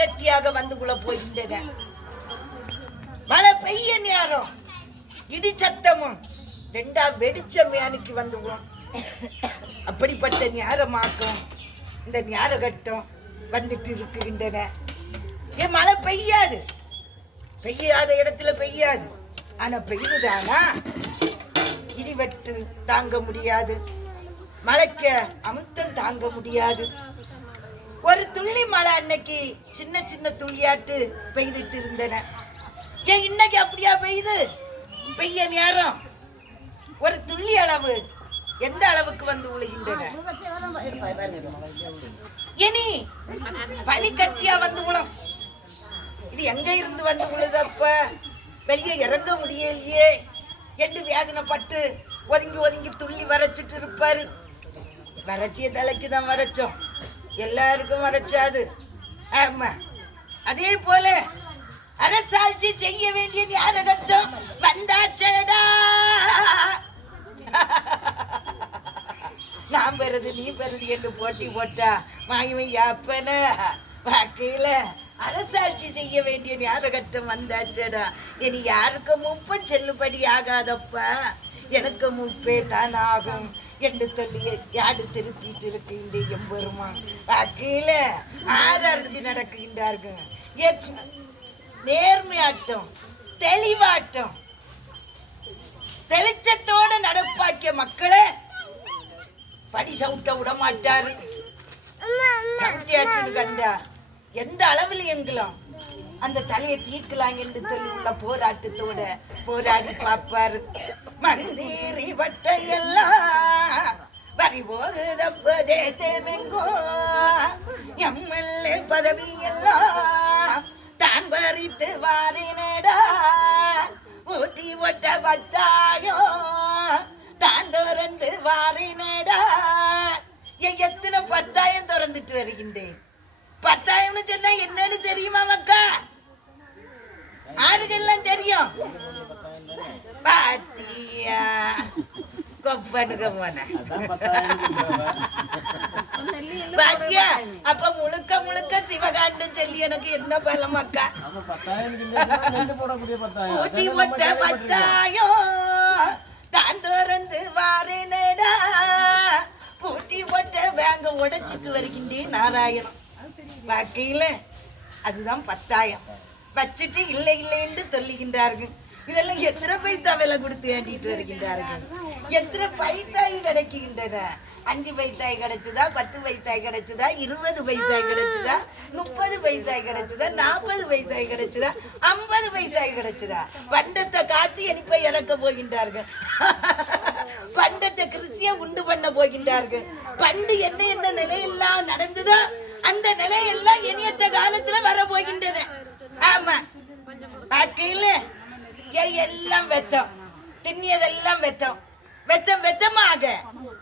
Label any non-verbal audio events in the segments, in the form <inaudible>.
கட்டியாக வந்துக்குள்ள குள்ள மழை பெய்ய நேரம். இடி சத்தமும். ரெண்டா வெடிச்ச மேனுக்கு வந்துவோம். அப்படிப்பட்ட ஞாரமாக்கம் இந்த ஞாரகட்டம் வந்துட்டு இருக்குகின்றன. ஏன் மழை பெய்யாது. பெய்யாத இடத்துல பெய்யாது. ஆனா பெய்யுதானா? இடிவெட்டு தாங்க முடியாது. மழைக்க அமுத்தம் தாங்க முடியாது. ஒரு துள்ளி மழை அன்னைக்கு சின்ன சின்ன துளியாட்டு பெய்துட்டு இருந்தன. ஏன் இன்னைக்கு அப்படியா பெய்யுது? பெய்ய நேரம். ஒரு துள்ளி அளவு எந்த அளவுக்கு வந்து விழுகின்றன இனி பனிக்கட்டியா வந்து உளம் இது எங்க இருந்து வந்து உழுதப்ப? வெளியே இறங்க முடியலையே. என்று வேதனைப்பட்டு ஒதுங்கி ஒதுங்கி துள்ளி வரைச்சிட்டு இருப்பாரு. வரைச்சிய தலைக்கு தான் வரைச்சோம். எல்லாருக்கும் வரைச்சாது ஆமா. அதே போல அரசாட்சி செய்ய வேண்டிய ஞானகட்டம் வந்தாச்சேடா. நான் பெறுது நீ பெறுது என்று போட்டி போட்டா மாயமை யாப்பன? வாக்கையில அரசாட்சி செய்ய வேண்டிய ஞானகட்டம் வந்தாச்சேடா. இனி யாருக்கு முப்பம் செல்லுபடி ஆகாதப்பா. எனக்கு முப்பே தான் ஆகும் என்று சொல்லி யாடு திருப்பிட்டு இருக்கின்ற எம்பெருமா வாக்கையில ஆரறிஞ்சு நடக்கின்றார்கள் நேர்மையாட்டம் தெளிவாட்டம் தெளிச்சத்தோட நடப்பாக்கிய மக்களே படி சவுட்ட விட மாட்டாரு சவுட்டியாச்சுன்னு கண்டா எந்த அளவில் எங்கலாம் அந்த தலையை தீர்க்கலாம் என்று சொல்லி உள்ள போராட்டத்தோட போராடி பார்ப்பாரு. மந்திரி வட்டையெல்லாம் வரி போகுதப்பதே தேமெங்கோ. எம்எல்ஏ பதவி எல்லாம் தான் பறித்து வாரினடா. ஊட்டி ஒட்ட பத்தாயோ தான் திறந்து வாரினடா. எத்தனை பத்தாயிரம் திறந்துட்டு வருகின்றேன்? பத்தாயிரம்னு சொன்னா என்னன்னு தெரியுமா மக்கா? ஆறுகள்லாம் தெரியும். பாத்தியா? கொப்பனுக்க போன பாத்தியா? அப்ப முழுக்க முழுக்க சிவகாண்டம் சொல்லி எனக்கு என்ன பலம் அக்கா? ஊட்டி ஒட்ட பத்தாயோ? தான் திறந்து வாரினடா. பூட்டி ஒட்ட வேங்க உடைச்சிட்டு வருகின்றேன் நாராயணம் வாக்கையில அதுதான் பத்தாயம். வச்சுட்டு இல்லை இல்லை என்று சொல்லுகின்றார்கள். இதெல்லாம் எத்தனை பைத்தா விலை கொடுத்து வேண்டிட்டு வருகின்றார்கள்? எத்தனை பைத்தாய் கிடைக்கின்றன? அஞ்சு பைத்தாய் கிடைச்சதா? பத்து பைத்தாய் கிடைச்சதா? இருபது பைத்தாய் கிடைச்சதா? முப்பது பைத்தாய் கிடைச்சதா? நாற்பது பைத்தாய் கிடைச்சதா? ஐம்பது பைத்தாய் கிடைச்சதா? பண்டத்தை காத்து இனிப்பை இறக்க போகின்றார்கள். <laughs> பண்டத்தை கிருத்திய உண்டு பண்ண போகின்றார்கள். பண்டு என்ன என்ன நிலையெல்லாம் நடந்ததோ அந்த நிலையெல்லாம் இனியத்த காலத்துல வர போகின்றன ஆமா. பார்க்கையில எல்லாம் வெத்தம். திண்ணியதெல்லாம் வெத்தம். வெத்தம் வெத்தமாக.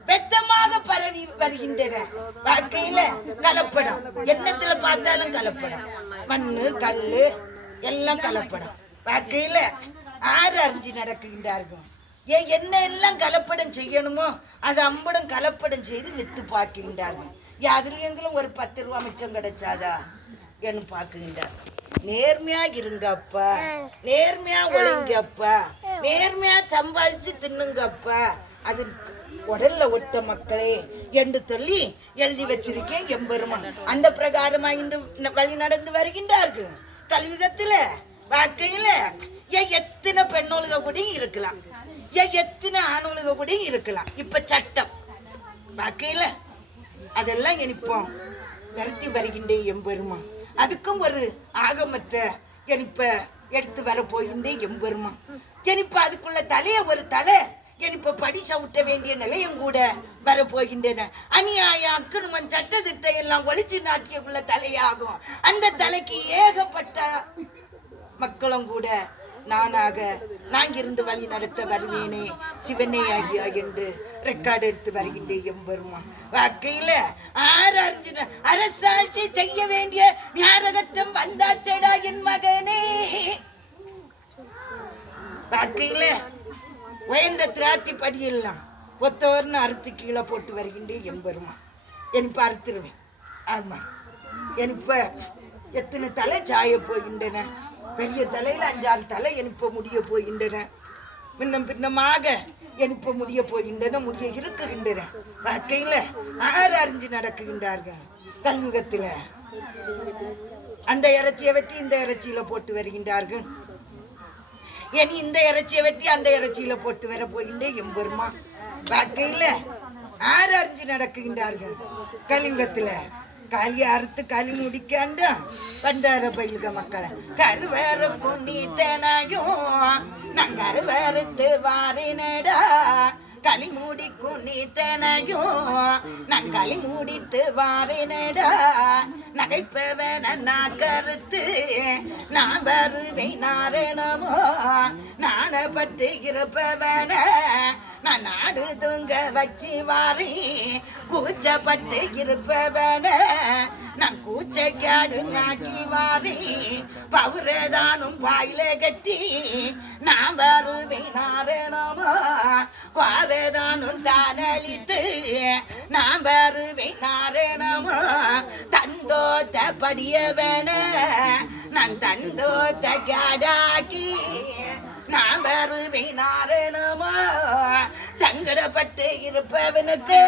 வெத்தமாக பரவி வருகின்றன. வாழ்க்கையில கலப்படம். எண்ணத்துல பார்த்தாலும் கலப்படம். மண்ணு கல்லு எல்லாம் கலப்படம். வாழ்க்கையில ஆறு அறிஞ்சு நடக்குகின்றார்கள். ஏன் என்ன எல்லாம் கலப்படம் செய்யணுமோ அது அம்படம் கலப்படம் செய்து வித்து பார்க்கின்றார்கள். அதுலயங்களும் ஒரு பத்து ரூபா மிச்சம் கிடைச்சாதா? என்று பார்க்குகின்றார்கள் நேர்மையா இருங்கப்பா. நேர்மையா ஒழுங்கப்பா. நேர்மையா சம்பாதிச்சு தின்னுங்கப்பா. அது உடல்ல ஒட்ட மக்களே என்று சொல்லி எழுதி வச்சிருக்கேன் எம்பெருமான். அந்த பிரகாரமா இன்று வழி நடந்து வருகின்றார்கள். கல்விகத்துல வாழ்க்கையில ஏன் எத்தனை பெண்ணொழுக கூட இருக்கலாம். ஏன் எத்தனை ஆணொழுக கூட இருக்கலாம். இப்ப சட்டம். வாழ்க்கையில அதெல்லாம் இனிப்போம். நிறுத்தி வருகின்றேன் எம்பெருமா அதுக்கும் ஒரு ஆகமத்தை இனிப்ப எடுத்து வர போகின்றேன் எம்பெருமா இனிப்ப அதுக்குள்ள தலைய ஒரு தலை இனிப்ப படி சவுட்ட வேண்டிய நிலையம் கூட வர போகின்றன. அநியாய அக்கிரமம் சட்டத்திட்ட எல்லாம் ஒளிச்சு நாட்டியக்குள்ள தலையாகும். அந்த தலைக்கு ஏகப்பட்ட மக்களும் கூட நானாக நான் வழி நடத்த வருவேனே சிவனே ஆகியா என்று ரெக்கார்டு எடுத்து வருகின்றேன் எம்பெருமா வாக்கையில ஆறு அறிஞ்சு அரசாட்சி செய்ய வேண்டிய ஞானகட்டம் வந்தாச்சடா என் மகனே. வாக்கையில உயர்ந்த திராட்சி படியெல்லாம் ஒத்தவர்னு அறுத்து கீழே போட்டு வருகின்றேன் எம்பெருமா என் அறுத்துருவேன் ஆமா. எனக்கு எத்தனை தலை சாய போகின்றன. பெரிய தலையில் அஞ்சாறு தலை எழுப்ப முடிய போகின்றன. பின்னம் பின்னமாக எழுப்ப முடிய போகின்றன முடிய இருக்குகின்றன. வாழ்க்கையில் ஆறு அறிஞ்சு நடக்குகின்றார்கள் கல்யுகத்துல அந்த இறைச்சியை வெட்டி இந்த இறைச்சியில போட்டு வருகின்றார்கள். இனி இந்த இறைச்சியை வெட்டி அந்த இறைச்சியில போட்டு வர போகின்றே எம்பெருமா வாழ்க்கையில் ஆறு அறிஞ்சு நடக்குகின்றார்கள் கலியுகத்துல களி அறுத்து களி முடிக்காண்டா வந்தார பயிலுக மக்களை. கருவேறுக்கும் நீ தேனாயும் நான் கருவேறுத்து வாரினடா. களி மூடி நீ தேனையும் நான் களி மூடித்து வாரினடா. நகைப்பவன நான் கருத்து நான் வருவேன் நாரணமோ நாணப்பட்டு இருப்பவன நான் நாடு தூங்க வச்சு வாரி கூச்சப்பட்டு இருப்பவன. நான் கூச்சக்காடு நாக்கி வாரி பவுரதானும் வாயில கட்டி நான் வருவேன் நாரணமோ. குவாரதானும் தானளித்து நான் வருவேன் நாரணமோ. தந்தோத்த படியவன நான் தந்தோத்த காடாக்கி நான் வருவேன் நாரணமோ சங்கடப்பட்டு இருப்பவனுக்கு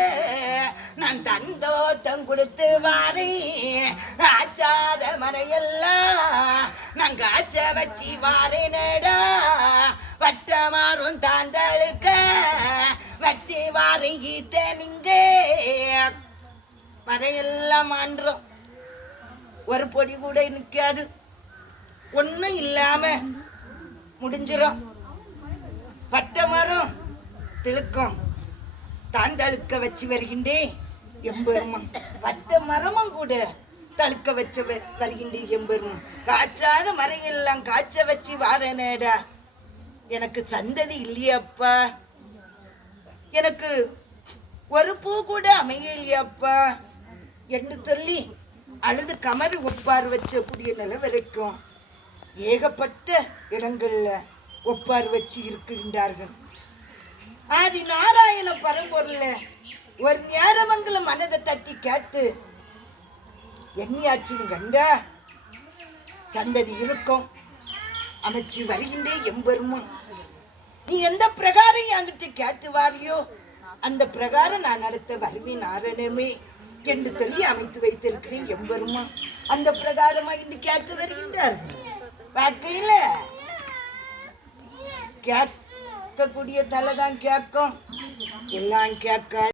நான் தந்தோத்தம் கொடுத்து வாரி ஆச்சாத மறையெல்லாம் நான் காய்ச்ச வச்சு வாரினடா. வட்டமாறும் தாண்டலுக்க வச்சு வாரி நீங்க. மறையெல்லாம் ஆண்டுறோம் ஒரு பொடி கூட நிற்காது ஒன்றும் இல்லாமல் முடிஞ்சிடும் பட்டை மரம் திழுக்கம். தான் தழுக்க வச்சு வருகின்றே எம்பெருமா. பட்டை மரமும் கூட தழுக்க வச்ச வ- எம்பெருமா. எம்பெருமான் காய்ச்சாத மரையெல்லாம் காய்ச்ச வச்சு வாரனேடா. எனக்கு சந்ததி இல்லையாப்பா. எனக்கு ஒரு பூ கூட அமைய இல்லையாப்பா. என்று சொல்லி அழுது கமறு ஒப்பார் வச்ச கூடிய நிலை வரைக்கும் ஏகப்பட்ட இடங்களில் ஒப்பார் வச்சு இருக்கின்றார்கள். ஆதி நாராயண பரம்பொருள்ல ஒரு நேரமங்கலம் மனதை தட்டி கேட்டு என்னையாச்சுன்னு கண்டா? சந்ததி இருக்கும். அமைச்சு வருகின்றே எம்பெருமான் நீ எந்த பிரகாரம் என்கிட்ட கேட்டு வாரியோ அந்த பிரகாரம் நான் நடத்த வருவேன் நாரணமே என்று சொல்லி அமைத்து வைத்திருக்கிறேன் எம்பெருமா. அந்த பிரகாரமா இன்று கேட்டு வருகின்றார்கள். வாழ்க்கையில கேட்கக்கூடிய தலை தான் கேட்கும். எல்லாம் கேட்காது.